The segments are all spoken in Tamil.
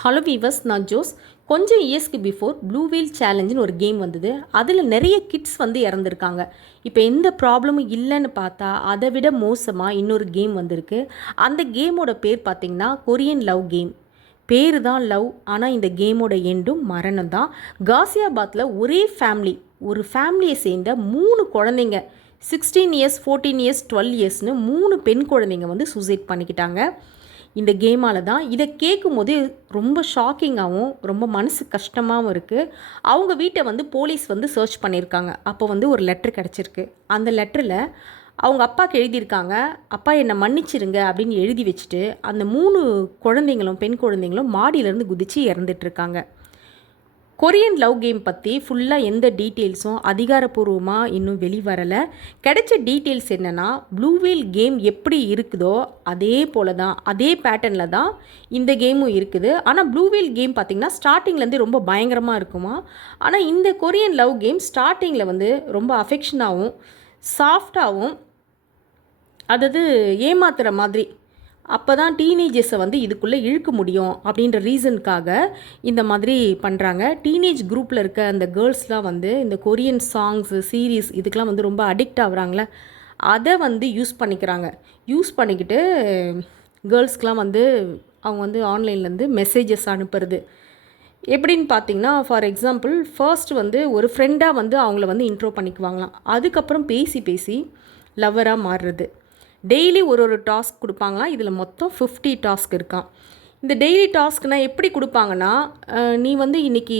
ஹலோ வீவர்ஸ், நான் ஜோஸ். கொஞ்சம் இயர்ஸ்க்கு பிஃபோர் ப்ளூ வீல் சேலஞ்சுன்னு ஒரு கேம் வந்தது. அதில் நிறைய கிட்ஸ் வந்து இறந்துருக்காங்க. இப்போ எந்த ப்ராப்ளமும் இல்லைன்னு பார்த்தா அதை விட மோசமாக இன்னொரு கேம் வந்திருக்கு. அந்த கேமோட பேர் பார்த்திங்கன்னா கொரியன் லவ் கேம். பேர் தான் லவ், ஆனால் இந்த கேமோட எண்டும் மரணம் தான். காசியாபாத்தில் ஒரே ஒரு ஃபேமிலியை சேர்ந்த 3 குழந்தைங்க, 16 இயர்ஸ், 14 இயர்ஸ், 12 இயர்ஸ்னு 3 பெண் குழந்தைங்க வந்து சூசைட் பண்ணிக்கிட்டாங்க இந்த கேமால் தான். இதை கேட்கும்போது ரொம்ப ஷாக்கிங்காகவும் ரொம்ப மனசு கஷ்டமாகவும் இருக்குது. அவங்க வீட்டை வந்து போலீஸ் வந்து சர்ச் பண்ணியிருக்காங்க. அப்போ வந்து ஒரு லெட்ரு கிடச்சிருக்கு. அந்த லெட்டரில் அவங்க அப்பாவுக்கு எழுதியிருக்காங்க, அப்பா என்னை மன்னிச்சிருங்க அப்படின்னு எழுதி வச்சுட்டு அந்த 3 குழந்தைங்களும், பெண் குழந்தைங்களும் மாடியிலேருந்து குதித்து இறந்துட்டுருக்காங்க. கொரியன் லவ் கேம் பற்றி ஃபுல்லாக எந்த டீட்டெயில்ஸும் அதிகாரப்பூர்வமாக இன்னும் வெளிவரலை. கிடைச்ச டீட்டெயில்ஸ் என்னென்னா, ப்ளூ வீல் கேம் எப்படி இருக்குதோ அதே போல் தான், அதே பேட்டர்னில் தான் இந்த கேமும் இருக்குது. ஆனால் ப்ளூ வீல் கேம் பார்த்திங்கன்னா ஸ்டார்டிங்லேருந்து ரொம்ப பயங்கரமாக இருக்குமா. ஆனால் இந்த கொரியன் லவ் கேம் ஸ்டார்டிங்கில் வந்து ரொம்ப அஃபெக்ஷனாகவும் சாஃப்டாகவும், அதாவது ஏமாத்துகிற மாதிரி, அப்போ தான் டீனேஜர்ஸை வந்து இதுக்குள்ளே இழுக்க முடியும் அப்படின்ற ரீசனுக்காக இந்த மாதிரி பண்ணுறாங்க. டீனேஜ் குரூப்பில் இருக்க அந்த கேர்ள்ஸ்லாம் வந்து இந்த கொரியன் சாங்ஸு, சீரீஸ் இதுக்கெலாம் வந்து ரொம்ப அடிக்ட் ஆகுறாங்களே, அதை வந்து யூஸ் பண்ணிக்கிட்டு கேர்ள்ஸ்க்கெலாம் வந்து அவங்க வந்து ஆன்லைன்லேருந்து மெசேஜஸ் அனுப்புறது. எப்படின்னு பார்த்தீங்கன்னா, ஃபார் எக்ஸாம்பிள் ஃபர்ஸ்ட் வந்து ஒரு ஃப்ரெண்டாக வந்து அவங்கள வந்து இன்ட்ரோ பண்ணிக்குவாங்களாம். அதுக்கப்புறம் பேசி லவ்வராக மாறுறது. டெய்லி ஒரு டாஸ்க் கொடுப்பாங்களாம். இதில் மொத்தம் 50 டாஸ்க் இருக்கான். இந்த டெய்லி டாஸ்க்னால் எப்படி கொடுப்பாங்கன்னா, நீ வந்து இன்றைக்கி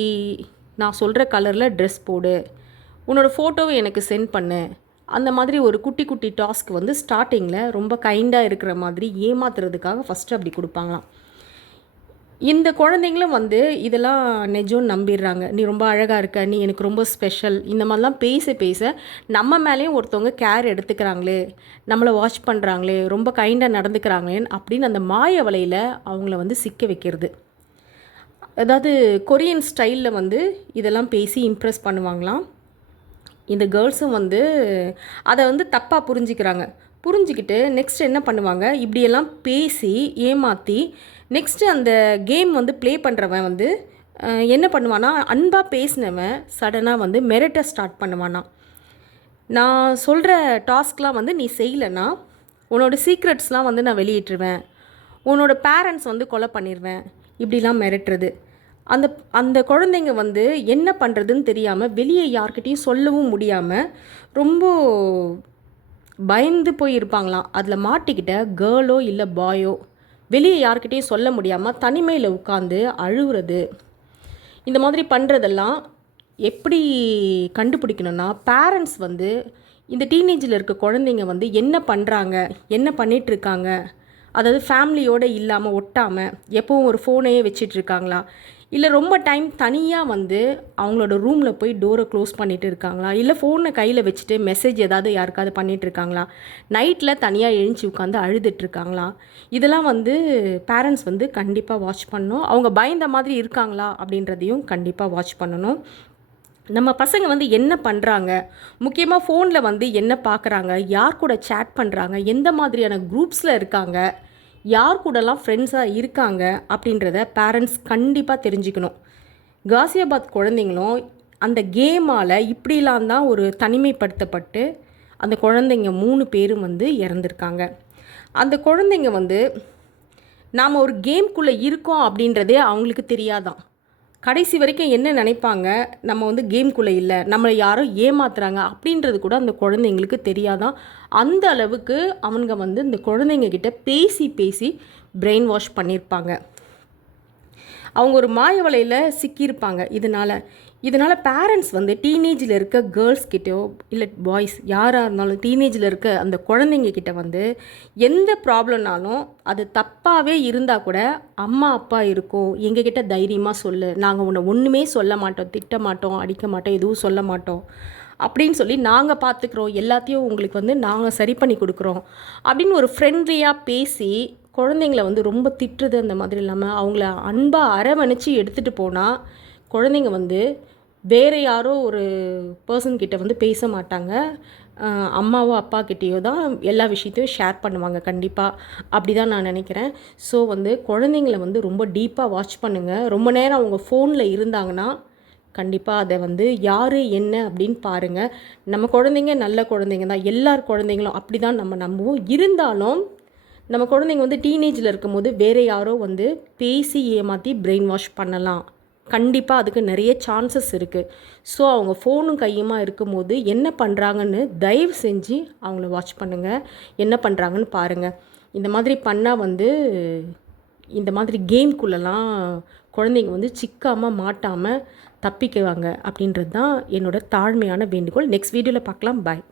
நான் சொல்கிற கலரில் ட்ரெஸ் போடு, உன்னோட ஃபோட்டோவை எனக்கு சென்ட் பண்ணு, அந்த மாதிரி ஒரு குட்டி குட்டி டாஸ்க் வந்து ஸ்டார்டிங்கில் ரொம்ப கைண்டாக இருக்கிற மாதிரி ஏமாத்துறதுக்காக ஃபஸ்ட்டு அப்படி கொடுப்பாங்களாம். இந்த குழந்தைங்களும் வந்து இதெல்லாம் நிஜம்னு நம்பிடுறாங்க. நீ ரொம்ப அழகாக இருக்க, நீ எனக்கு ரொம்ப ஸ்பெஷல், இந்த மாதிரிலாம் பேச நம்ம மேலேயும் ஒருத்தவங்க கேர் எடுத்துக்கிறாங்களே, நம்மளை வாட்ச் பண்ணுறாங்களே, ரொம்ப கைண்டாக நடந்துக்கிறாங்களேன்னு அப்படின்னு அந்த மாய வலையில் அவங்கள வந்து சிக்க வைக்கிறது. அதாவது கொரியன் ஸ்டைலில் வந்து இதெல்லாம் பேசி இம்ப்ரெஸ் பண்ணுவாங்களாம். இந்த கேர்ள்ஸும் வந்து அதை வந்து தப்பாக புரிஞ்சுக்கிட்டு நெக்ஸ்ட் என்ன பண்ணுவாங்க, இப்படியெல்லாம் பேசி ஏமாற்றி நெக்ஸ்ட்டு அந்த கேம் வந்து ப்ளே பண்ணுறவன் வந்து என்ன பண்ணுவானா, அன்பாக பேசினவன் சடனாக வந்து மிரட்ட ஸ்டார்ட் பண்ணுவானா. நான் சொல்கிற டாஸ்க்லாம் வந்து நீ செய்யலைன்னா உன்னோட சீக்ரெட்ஸ்லாம் வந்து நான் வெளியிட்டுருவேன், உன்னோட பேரண்ட்ஸ் வந்து கொலை பண்ணிடுவேன், இப்படிலாம் மிரட்டுறது. அந்த அந்த குழந்தைங்க வந்து என்ன பண்ணுறதுன்னு தெரியாமல், வெளியே யார்கிட்டையும் சொல்லவும் முடியாமல் ரொம்ப பயந்து போய் இருப்பாங்களாம். அதில் மாட்டிக்கிட்ட கேர்ளோ இல்லை பாயோ வெளியே யார்கிட்டையும் சொல்ல முடியாமல் தனிமையில் உட்காந்து அழுகுறது. இந்த மாதிரி பண்ணுறதெல்லாம் எப்படி கண்டுபிடிக்கணும்னா, பேரண்ட்ஸ் வந்து இந்த டீனேஜில் இருக்க குழந்தைங்க வந்து என்ன பண்ணுறாங்க, என்ன பண்ணிகிட்ருக்காங்க, அதாவது ஃபேமிலியோடு இல்லாமல் ஒட்டாமல் எப்போவும் ஒரு ஃபோனையே வச்சிட்ருக்காங்களா, இல்லை ரொம்ப டைம் தனியாக வந்து அவங்களோட ரூமில் போய் டோரை க்ளோஸ் பண்ணிகிட்டு இருக்காங்களா, இல்லை ஃபோனை கையில் வச்சுட்டு மெசேஜ் ஏதாவது யாருக்காவது பண்ணிகிட்டு இருக்காங்களா, நைட்டில் தனியாக எழுஞ்சி உட்காந்து அழுதுட்ருக்காங்களா, இதெல்லாம் வந்து பேரண்ட்ஸ் வந்து கண்டிப்பாக வாட்ச் பண்ணணும். அவங்க பயந்த மாதிரி இருக்காங்களா அப்படின்றதையும் கண்டிப்பாக வாட்ச் பண்ணணும். நம்ம பசங்க வந்து என்ன பண்ணுறாங்க, முக்கியமாக ஃபோனில் வந்து என்ன பார்க்குறாங்க, யார் கூட சேட் பண்ணுறாங்க, எந்த மாதிரியான குரூப்ஸில் இருக்காங்க, யார் கூடலாம் ஃப்ரெண்ட்ஸாக இருக்காங்க அப்படின்றத பேரண்ட்ஸ் கண்டிப்பாக தெரிஞ்சுக்கணும். காசியாபாத் குழந்தைங்களும் அந்த கேமால் இப்படிலாம் தான் ஒரு தனிமைப்படுத்தப்பட்டு அந்த குழந்தைங்க 3 பேரும் வந்து இறந்துருக்காங்க. அந்த குழந்தைங்க வந்து நாம் ஒரு கேம்குள்ளே இருக்கோம் அப்படின்றதே அவங்களுக்கு தெரியாதான். கடைசி வரைக்கும் என்ன நினைப்பாங்க, நம்ம வந்து கேம்குள்ளே இல்லை, நம்மளை யாரோ ஏமாத்துறாங்க அப்படின்றது கூட அந்த குழந்தைங்களுக்கு தெரியாதான். அந்த அளவுக்கு அவங்க வந்து இந்த குழந்தைங்க கிட்ட பேசி பிரெயின் வாஷ் பண்ணியிருப்பாங்க. அவங்க ஒரு மாய வலையில் சிக்கியிருப்பாங்க. இதனால் பேரண்ட்ஸ் வந்து டீனேஜில் இருக்க கேர்ள்ஸ்கிட்டயோ இல்லை பாய்ஸ் யாராக இருந்தாலும் டீனேஜில் இருக்க அந்த குழந்தைங்க கிட்ட வந்து எந்த ப்ராப்ளம்னாலும் அது தப்பாகவே இருந்தால் கூட அம்மா அப்பா இருக்கோம், எங்ககிட்ட தைரியமாக சொல்லு, நாங்கள் உன்னை ஒன்றுமே சொல்ல மாட்டோம், திட்ட மாட்டோம், அடிக்க மாட்டோம், எதுவும் சொல்ல மாட்டோம் அப்படின்னு சொல்லி நாங்கள் பார்த்துக்குறோம், எல்லாத்தையும் உங்களுக்கு வந்து நாங்கள் சரி பண்ணி கொடுக்குறோம் அப்படின்னு ஒரு ஃப்ரெண்ட்லியாக பேசி குழந்தைங்கள வந்து ரொம்ப திட்டுறது அந்த மாதிரி இல்லாமல் அவங்கள அன்பாக அரவணைச்சி எடுத்துகிட்டு போனால் குழந்தைங்க வந்து வேறு யாரோ ஒரு பர்சன்கிட்ட வந்து பேச மாட்டாங்க. அம்மாவோ அப்பா கிட்டேயோ தான் எல்லா விஷயத்தையும் ஷேர் பண்ணுவாங்க கண்டிப்பாக. அப்படி தான் நான் நினைக்கிறேன். ஸோ வந்து குழந்தைங்கள வந்து ரொம்ப டீப்பாக வாட்ச் பண்ணுங்கள். ரொம்ப நேரம் அவங்க ஃபோனில் இருந்தாங்கன்னா கண்டிப்பாக அதை வந்து யார் என்ன அப்படின்னு பாருங்கள். நம்ம குழந்தைங்க நல்ல குழந்தைங்க தான், எல்லார் குழந்தைங்களும் அப்படி தான் நம்ம நம்புவோம். இருந்தாலும் நம்ம குழந்தைங்க வந்து டீனேஜில் இருக்கும்போது வேறு யாரோ வந்து பேசி ஏமாற்றி பிரெயின் வாஷ் பண்ணலாம். கண்டிப்பாக அதுக்கு நிறைய சான்சஸ் இருக்குது. ஸோ அவங்க ஃபோனும் கையுமா இருக்கும்போது என்ன பண்ணுறாங்கன்னு தயவு செஞ்சு அவங்கள வாட்ச் பண்ணுங்கள். என்ன பண்ணுறாங்கன்னு பாருங்கள். இந்த மாதிரி பண்ணால் வந்து இந்த மாதிரி கேம்குள்ளெல்லாம் குழந்தைங்க வந்து சிக்காமல் மாட்டாமல் தப்பிக்குவாங்க அப்படின்றது தான் என்னோட தாழ்மையான வேண்டுகோள். நெக்ஸ்ட் வீடியோவில் பார்க்கலாம். பாய்.